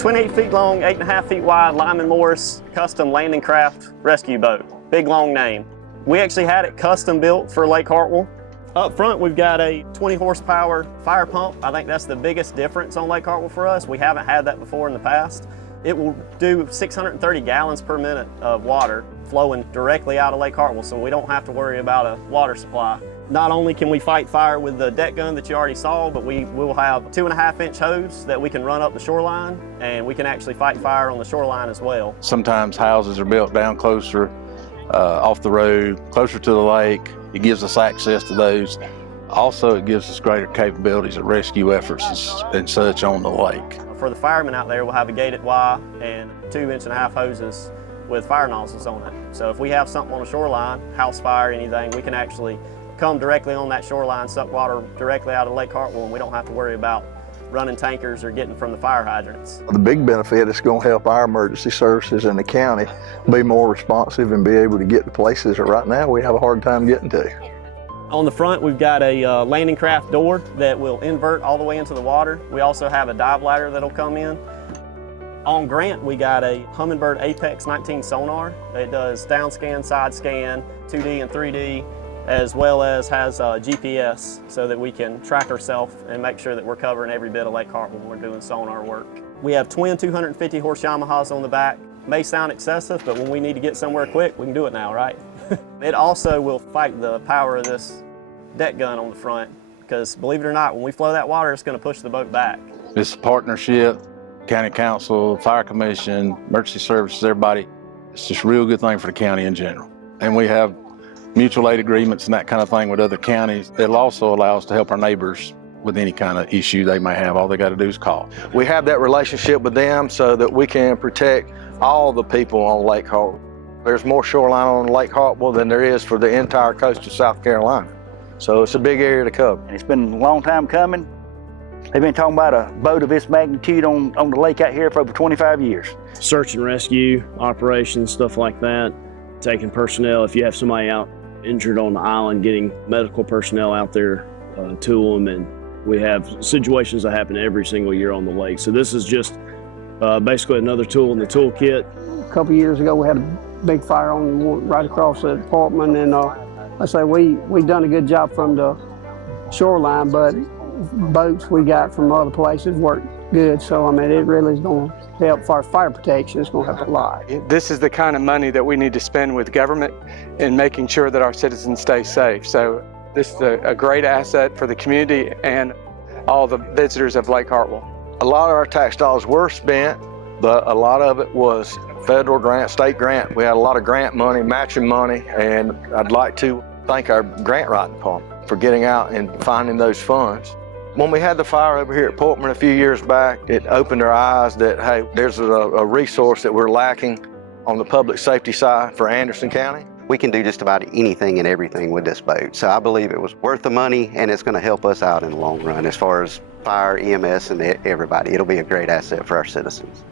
28 feet long, 8.5 feet wide, Lyman Morris custom landing craft rescue boat. Big long name. We actually had it custom built for Lake Hartwell. Up front, we've got a 20 horsepower fire pump. I think that's the biggest difference on Lake Hartwell for us. We haven't had that before in the past. It will do 630 gallons per minute of water flowing directly out of Lake Hartwell, so we don't have to worry about a water supply. Not only can we fight fire with the deck gun that you already saw, but we will have 2.5-inch hose that we can run up the shoreline, and we can actually fight fire on the shoreline as well. Sometimes houses are built down closer, off the road, closer to the lake. It gives us access to those. Also, it gives us greater capabilities of rescue efforts and such on the lake. For the firemen out there, we'll have a gated Y and 2.5-inch hoses with fire nozzles on it. So if we have something on the shoreline, house fire, anything, we can actually come directly on that shoreline, suck water directly out of Lake Hartwell, and we don't have to worry about running tankers or getting from the fire hydrants. The big benefit is going to help our emergency services in the county be more responsive and be able to get to places that right now we have a hard time getting to. On the front, we've got a landing craft door that will invert all the way into the water. We also have a dive ladder that'll come in. On Grant, we got a Humminbird Apex 19 sonar. It does down scan, side scan, 2D and 3D, as well as has GPS so that we can track ourselves and make sure that we're covering every bit of Lake Hartwell when we're doing sonar work. We have twin 250 horse Yamahas on the back. May sound excessive, but when we need to get somewhere quick, we can do it now, right? It also will fight the power of this deck gun on the front, because believe it or not, when we flow that water, it's going to push the boat back. This partnership, county council, fire commission, emergency services, everybody, it's just a real good thing for the county in general. And we have mutual aid agreements and that kind of thing with other counties. It'll also allow us to help our neighbors with any kind of issue they may have. All they got to do is call. We have that relationship with them so that we can protect all the people on Lake Hartwell. There's more shoreline on Lake Hartwell than there is for the entire coast of South Carolina. So it's a big area to cover. And it's been a long time coming. They've been talking about a boat of this magnitude on the lake out here for over 25 years. Search and rescue operations, stuff like that. Taking personnel, if you have somebody out injured on the island, getting medical personnel out there to them. And we have situations that happen every single year on the lake. So this is just basically another tool in the toolkit. A couple years ago, we had a big fire on right across the apartment, and I say we done a good job from the shoreline, but boats we got from other places work good. So I mean, it really is going to help for fire protection. It's going to help a lot. This is the kind of money that we need to spend with government in making sure that our citizens stay safe. So this is a great asset for the community and all the visitors of Lake Hartwell. A lot of our tax dollars were spent, but a lot of it was federal grant, state grant. We had a lot of grant money, matching money, and I'd like to thank our grant writing department for getting out and finding those funds. When we had the fire over here at Portman a few years back, it opened our eyes that, hey, there's a resource that we're lacking on the public safety side for Anderson County. We can do just about anything and everything with this boat. So I believe it was worth the money, and it's going to help us out in the long run as far as fire, EMS, and everybody. It'll be a great asset for our citizens.